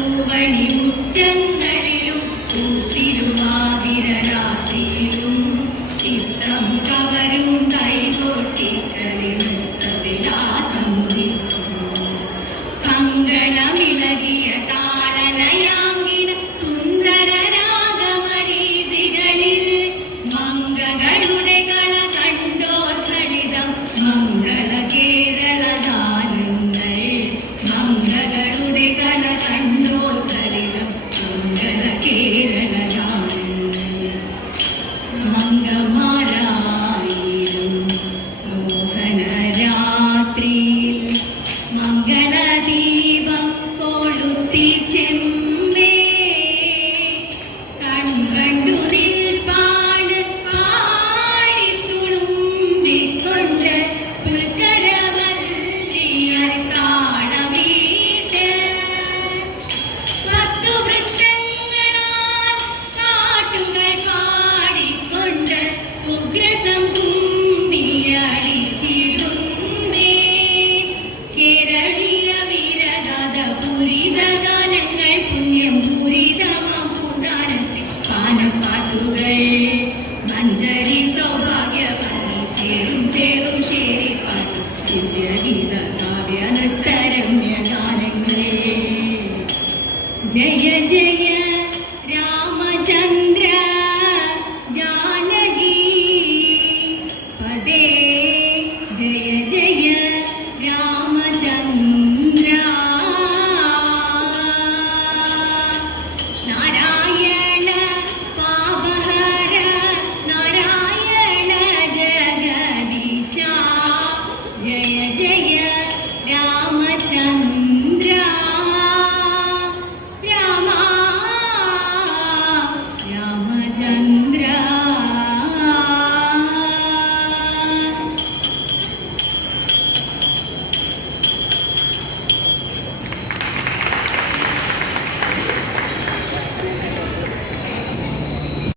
பூவணி முட்டங்கள்